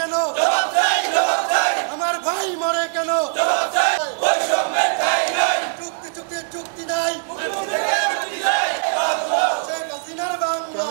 কেন? আমার ভাই মরে কেন? চুক্তি নাই। শেখ হাসিনার বাংলা।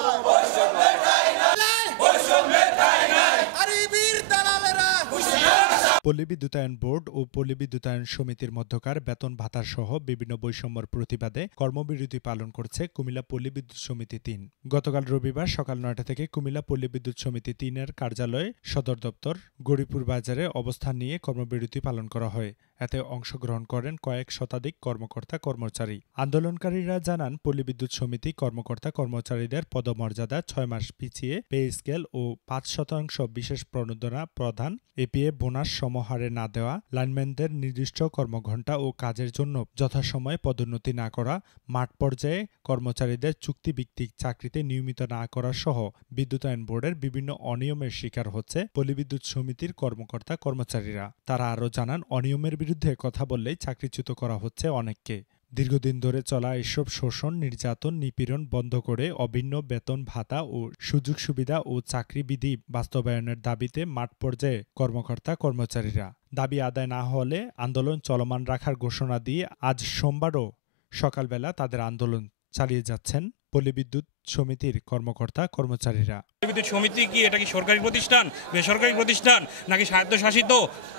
পল্লী বিদ্যুতায়ন বোর্ড ও পল্লী বিদ্যুতায়ন সমিতির মধ্যকার বেতন ভাতা সহ বিভিন্ন বৈষম্যর প্রতিবাদে কর্মবিরতি পালন করছে কুমিল্লা পল্লী বিদ্যুৎ সমিতি ৩। গতকাল রবিবার সকাল ৯টা থেকে কুমিল্লা পল্লী বিদ্যুৎ সমিতি ৩-এর কার্যালয় সদর দপ্তর গরিপুর বাজারে অবস্থান নিয়ে কর্মবিরতি পালন করা হয়। এতে অংশগ্রহণ করেন কয়েক শতাধিক কর্মকর্তা কর্মচারী। আন্দোলনকারীরা জানান, পল্লী বিদ্যুৎ সমিতি কর্মকর্তা কর্মচারীদের পদমর্যাদা ৬ মাস পিছিয়ে পে স্কেল ও ৫% বিশেষ প্রণোদনা প্রদান, এপিএ বোনাস সমহারে না দেওয়া, লাইনম্যানদের নির্দিষ্ট কর্মঘণ্টা ও কাজের জন্য যথাসময়ে পদোন্নতি না করা, মাঠ পর্যায়ে কর্মচারীদের চুক্তিভিত্তিক চাকরিতে নিয়মিত না করা সহ বিদ্যুতায়ন বোর্ডের বিভিন্ন অনিয়মের শিকার হচ্ছে পল্লী বিদ্যুৎ সমিতির কর্মকর্তা কর্মচারীরা। তারা আরও জানান, অনিয়মের বিরুদ্ধে কথা বললেই চাকরিচ্যুত করা হচ্ছে অনেককে। দীর্ঘদিন ধরে চলা এসব শোষণ, নির্যাতন, নিপীড়ন বন্ধ করে অভিন্ন বেতন ভাতা ও সুযোগ সুবিধা ও চাকরি বিধি বাস্তবায়নের দাবিতে মাঠ পর্যায়ে কর্মকর্তা কর্মচারীরা। দাবি আদায় না হলে আন্দোলন চলমান রাখার ঘোষণা দিয়ে আজ সোমবারও সকালবেলা তাদের আন্দোলন চালিয়ে যাচ্ছেন পল্লী বিদ্যুৎ সমিতির কর্মকর্তা কর্মচারীরা। বিদ্যুৎ সমিতি কি এটা কি সরকারি প্রতিষ্ঠান, বেসরকারি প্রতিষ্ঠান, নাকি স্বায়ত্তশাসিত,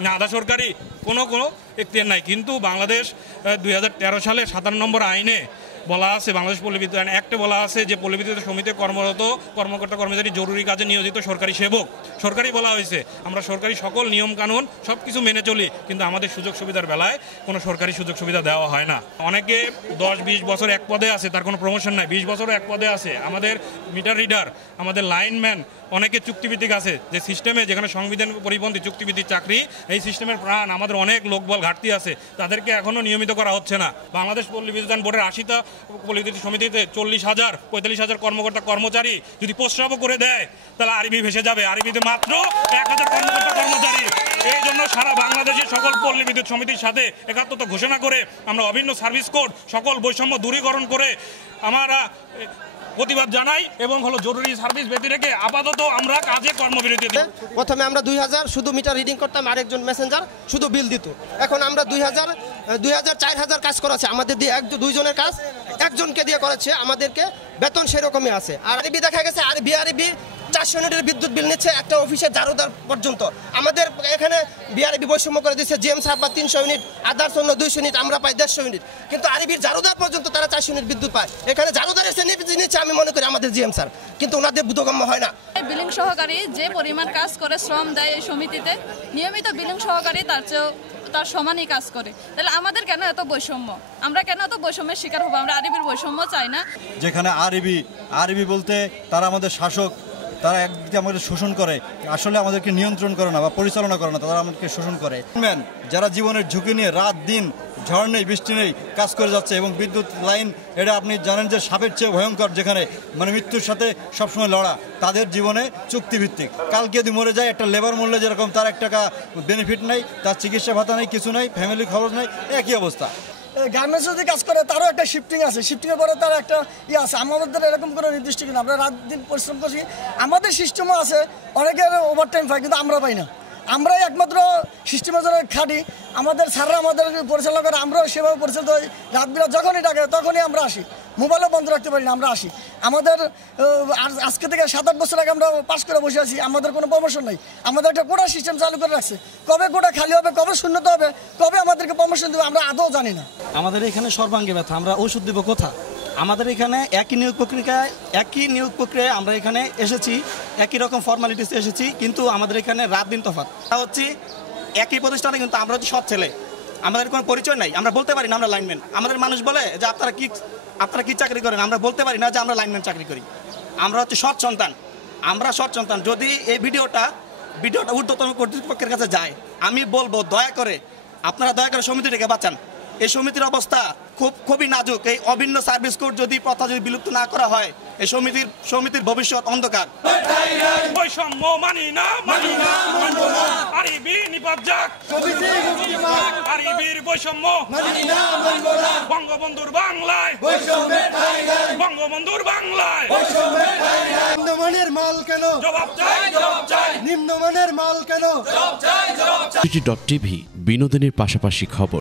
না আধা সরকারি? কোনো এখতিয়ার নাই। কিন্তু বাংলাদেশ 2013 সালে 57 নম্বর আইনে বলা আছে, বাংলাদেশ পল্লী বিদ্যুৎ অ্যাক্টে বলা আছে যে পল্লী বিদ্যুৎ সমিতিতে কর্মরত কর্মকর্তা কর্মচারী জরুরি কাজে নিয়োজিত সরকারি সেবক। সরকারি বলা হয়েছে, আমরা সরকারি সকল নিয়ম কানুন সব কিছু মেনে চলি, কিন্তু আমাদের সুযোগ সুবিধার বেলায় কোনো সরকারি সুযোগ সুবিধা দেওয়া হয় না। অনেকে 10-20 বছর এক পদে আছে, তার কোনো প্রমোশন নাই, 20 বছরও এক পদে আছে। আমাদের মিটার রিডার, আমাদের লাইনম্যান অনেকে চুক্তিভিত্তিক আছে, যে সিস্টেমে যেখানে সংবিধান পরিপন্থী চুক্তিভিত্তিক চাকরি, এই সিস্টেমের প্রাণ আমাদের অনেক লোকবল ঘাটতি আছে, তাদেরকে এখনও নিয়মিত করা হচ্ছে না। বাংলাদেশ পল্লী বিদ্যুতায়ন বোর্ডের 80টা পল্লী বিদ্যুৎ সমিতিতে 40,000-45,000 কর্মকর্তা কর্মচারী যদি প্রস্রাবও করে দেয়, তাহলে আরবি ভেসে যাবে। আরবিতে মাত্র 1,000 কর্মকর্তা কর্মচারী। এই জন্য সারা বাংলাদেশের সকল পল্লী বিদ্যুৎ সমিতির সাথে একাত্মতা ঘোষণা করে আমরা অভিন্ন সার্ভিস কোড, সকল বৈষম্য দূরীকরণ করে আমরা প্রতিবাদ জানাই এবং জরুরি সার্ভিস ব্যতি রেখে আপাতত আমরা কাজে কর্মবিরতি দিই। প্রথমে আমরা 2000 শুধু মিটার রিডিং করতাম, আরেকজন মেসেঞ্জার শুধু বিল দিত। এখন আমরা 2000-4000 কাজ করাচ্ছে, আমাদের দিয়ে 1-2 জনের কাজ একজনকে দিয়ে করাচ্ছে, আমাদেরকে বেতন সেরকমই আছে। আর আরবি দেখা গেছে আরবি 400 ইউনিটের বিদ্যুৎ বিল নিচ্ছে একটা অফিসের জারুদার পর্যন্ত। আমাদের এখানে বিআরবি বৈষম্য করে দিচ্ছে, জিএম সাহেব বা 300 ইউনিট, আদার্স অন্য 200 ইউনিট, আমরা পাই 150 ইউনিট, কিন্তু আরবির জারুদার পর্যন্ত তারা 400 ইউনিট বিদ্যুৎ পায়। এখানে জারুদার এসে নিচ্ছে আমি মনে করি আমাদের জিএম স্যার, কিন্তু ওনাদের বোধগম্য হয় না। বিলিং সহকারী যে পরিমাণ কাজ করে, শ্রম দেয় এই সমিতিতে, নিয়মিত বিলিং সহকারী তার সমানই কাজ করে, তাহলে আমাদের কেন এত বৈষম্য? আমরা কেন এত বৈষম্যের শিকার হবো? আমরা আরবির বৈষম্য চাই না। যেখানে আরবি বলতে তারা আমাদের শাসক, তারা একদিকে আমাদের শোষণ করে, আসলে আমাদেরকে নিয়ন্ত্রণ করে না বা পরিচালনা করে না, তারা আমাদেরকে শোষণ করে। যারা জীবনের ঝুঁকি নিয়ে রাত দিন, ঝড় নেই বৃষ্টি নেই কাজ করে যাচ্ছে, এবং বিদ্যুৎ লাইন এটা আপনি জানেন যে সাপের চেয়ে ভয়ঙ্কর, যেখানে মৃত্যুর সাথে সবসময় লড়া, তাদের জীবনে চুক্তিভিত্তিক। কালকে যদি মরে যায়, একটা লেবার মূল্যে যেরকম তার 1 টাকা বেনিফিট নেই, তার চিকিৎসা ভাতা নেই, কিছু নেই, ফ্যামিলি খরচ নেই, একই অবস্থা। গার্মেন্টস যদি কাজ করে তারও একটা শিফটিং আছে, শিফটিংয়ের পরে তার একটা আছে। আমাদের এরকম কোনো নির্দিষ্ট কিন্তু আমরা রাত দিন পরিশ্রম করছি, আমাদের সিস্টেমও আছে, অনেকের ওভারটাইম পাই, কিন্তু আমরা পাই না। আমরাই একমাত্র সিস্টেমের জন্য খাটি, আমাদের স্যাররা আমাদের পরিচালনা করে, আমরাও সেভাবে পরিচালিত হই। রাত বিরাত যখনই ডাকে তখনই আমরা আসি, মোবাইলও বন্ধ রাখতে পারি না, আমরা আসি। আমাদের আজকে থেকে 7-8 বছর আগে আমরা পাস করে বসে আছি, আমাদের কোনো প্রমোশন নেই। আমাদের একটা কোটা সিস্টেম চালু করে রাখছে, কবে কোটা খালি হবে, কবে শূন্যতা হবে, কবে আমাদেরকে প্রমোশন দেবে আমরা আদৌ জানি না। আমাদের এখানে সর্বাঙ্গে ব্যথা, আমরা ওষুধ দিব কোথা? আমাদের এখানে একই নিয়োগ প্রক্রিয়ায় আমরা এখানে এসেছি, একই রকম ফর্মালিটিস এসেছি, কিন্তু আমাদের এখানে রাত দিন তফাৎ। হচ্ছে একই প্রতিষ্ঠানে, কিন্তু আমরা হচ্ছে সৎ ছেলে, আমাদের কোনো পরিচয় নাই, আমরা বলতে পারি না আমরা লাইনম্যান। আমাদের মানুষ বলে যে আপনারা কি চাকরি করেন, আমরা বলতে পারি না যে আমরা লাইনম্যান চাকরি করি। আমরা হচ্ছে সৎ সন্তান। যদি এই ভিডিওটা ঊর্ধ্বতন কর্তৃপক্ষের কাছে যায়, আমি বলবো আপনারা দয়া করে সমিতিটাকে বাঁচান। এই সমিতির অবস্থা খুবই নাজুক। এই অভিন্ন সার্ভিস কোড যদি প্রথা বিলুপ্ত না করা হয়, এই সমিতির ভবিষ্যৎ অন্ধকার। বৈষম্য মানি না, আরবি নিপাত যাক, আরবির বৈষম্য মানি না, বঙ্গবন্ধুর বাংলায়, বঙ্গবন্ধুর বাংলায় আন্দোলনের মাল কেন? জবাব চাই। নিম্নমানের মাল কেন? টিভি বিনোদনের পাশাপাশি খবর।